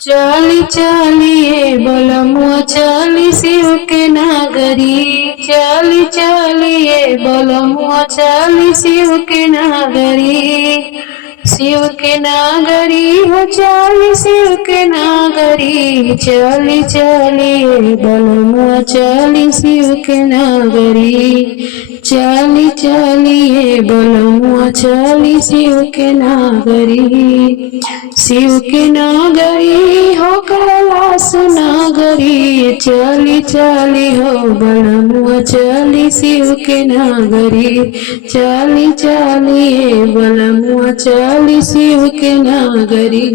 चली चलिए बलमुआ चली शिव के नागरी। चली चलिए बलमुआ चली शिव के नागरी। शिव के नागरी हो चली शिव के नागरी। चली चलिए बलमुआ चली शिव के नागरी। चली चलिए बलमुआ चली शिव के नागरी। शिव के नागरी हो कैलाश नागरी। चली चली हो बलमुआ चली शिव के नागरी। चली चलिए बलमुआ चली शिव के नागरी।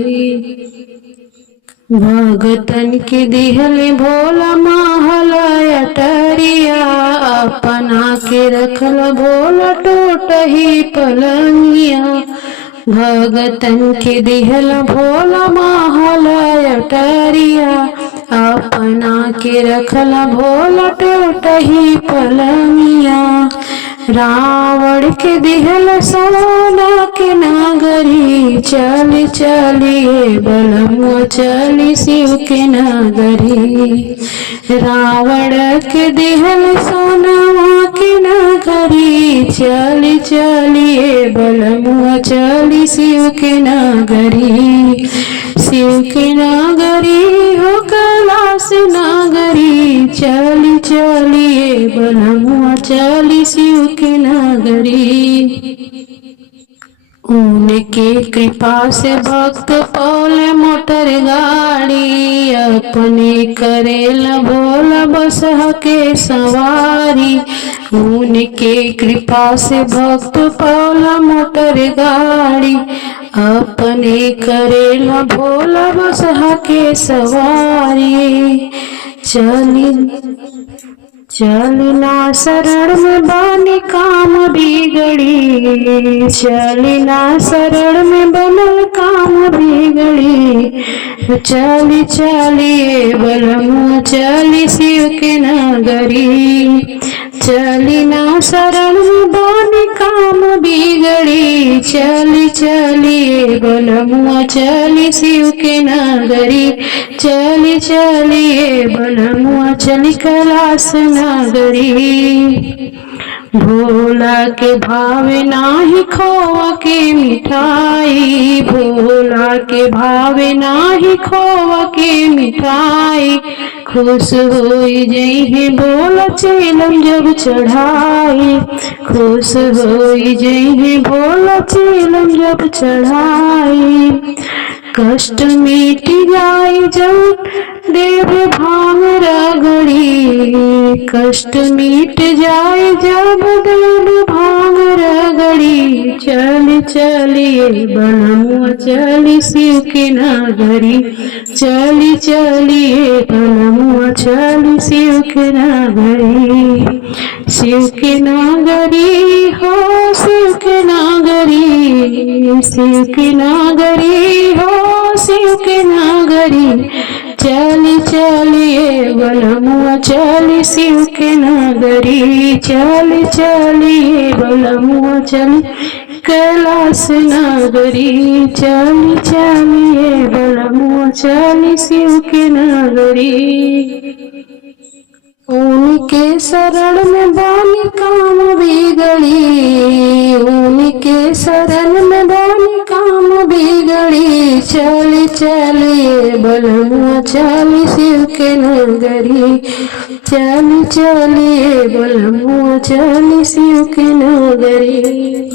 भगतन के दिहल भोला महला अटरिया। अपना के रखल भोला टूटही पलंगिया। भगतन के दिहल भोला महला अटरिया। अपना के रखल भोला टूटही पलंगिया। रावण के दिहल सोना के नागरी। चली चलिए बलमुआ चली शिव के नागरी। रावण के दिहल सोना के नागरी। चली चलिए बलमुआ चली शिव के नागरी। शिव के नागरी हो कैलाश नागरी। चली चलिए बलमुआ चली शिव के नागरी। उनके कृपा से भक्त पौले मोटर गाड़ी। अपने करेला भोला बसहा के सवारी। उनके कृपा से भक्त पौला मोटर गाड़ी। अपने करेला भोला बसहा के सवारी। चलिना शरण में बानी काम बिगड़ी। चलिना शरण में बनल काम बिगड़ी। चली चलिए बलमुआ चली शिव के नागरी। चलिना शरण में बानी काम बिगड़ी। चली चलिए बलमुआ चली शिव के नागरी। चली चलिए बलमुआ चली कैलाश नागरी। भोला के भावे नाही खोवा के मिठाई। भोला के भावे नाही खोवा के मिठाई। खुश होई जइहे भोला चेलम जब चढ़ाई। खुश होई जइहे भोला चेलम जब चढ़ाई। कष्ट मिट जाई जब देव भांग रगड़ी। कष्ट मिट जाए जब देव भांग रगड़ी। चली चलिए बलमुआ चली शिव के नागरी। चली चलिए बलमुआ चली शिव के नागरी। शिव के नागरी हो शिव के नागरी। शिव के नागरी हो शिव के नागरी। चली चलिए बलमुआ चली शिव के नागरी। चली चलिए बलमुआ चली कैलाश नागरी। चली चलिए बलमुआ चली शिव के नागरी। उनके शरण में बानी काम बिगड़ी। उनके शरण में बानी काम बिगड़ी। चली चलिए बलमुआ चली शिव के नागरी। चली चलिए बलमुआ चली शिव के नागरी।